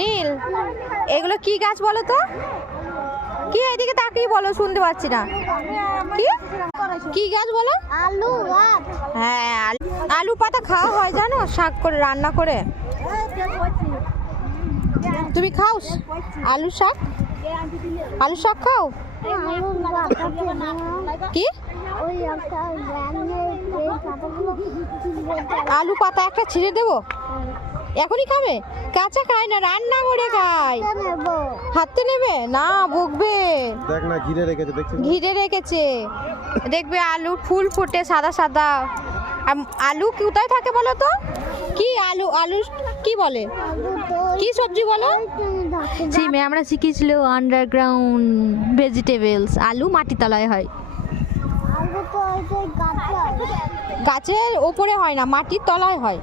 নীল, এগুলো কি গাছ বলো তো? কি এদিকে তাকিয়ে বলো, শুনতে পাচ্ছি না। কি কি গাছ বলো? আলু গাছ। হ্যাঁ, আলু পাতা খাওয়া হয় জানো, শাক করে রান্না করে। তুমি খাও আলু শাক? আলু শাক খাও? কি আলু পাতা একটা ছিঁড়ে দেবো? এখনই খাবে? কাঁচা খায় না, রান্না করে খায়। হাতে নেবে না, বকবে। দেখ না, ঘিরে রেখেছে, দেখছিস? ঘিরে রেখেছে, দেখবে আলু ফুল ফুটে সাদা সাদা। আলু কোথায় থাকে বলো তো? কি আলু, আলু কি বলে, কি সবজি বলো? সিমে আমরা শিখেছিল আন্ডারগ্রাউন্ড ভেজিটেবলস। আলু মাটি তলায় হয়, গাছের ওপরে হয় না, মাটির তলায় হয়।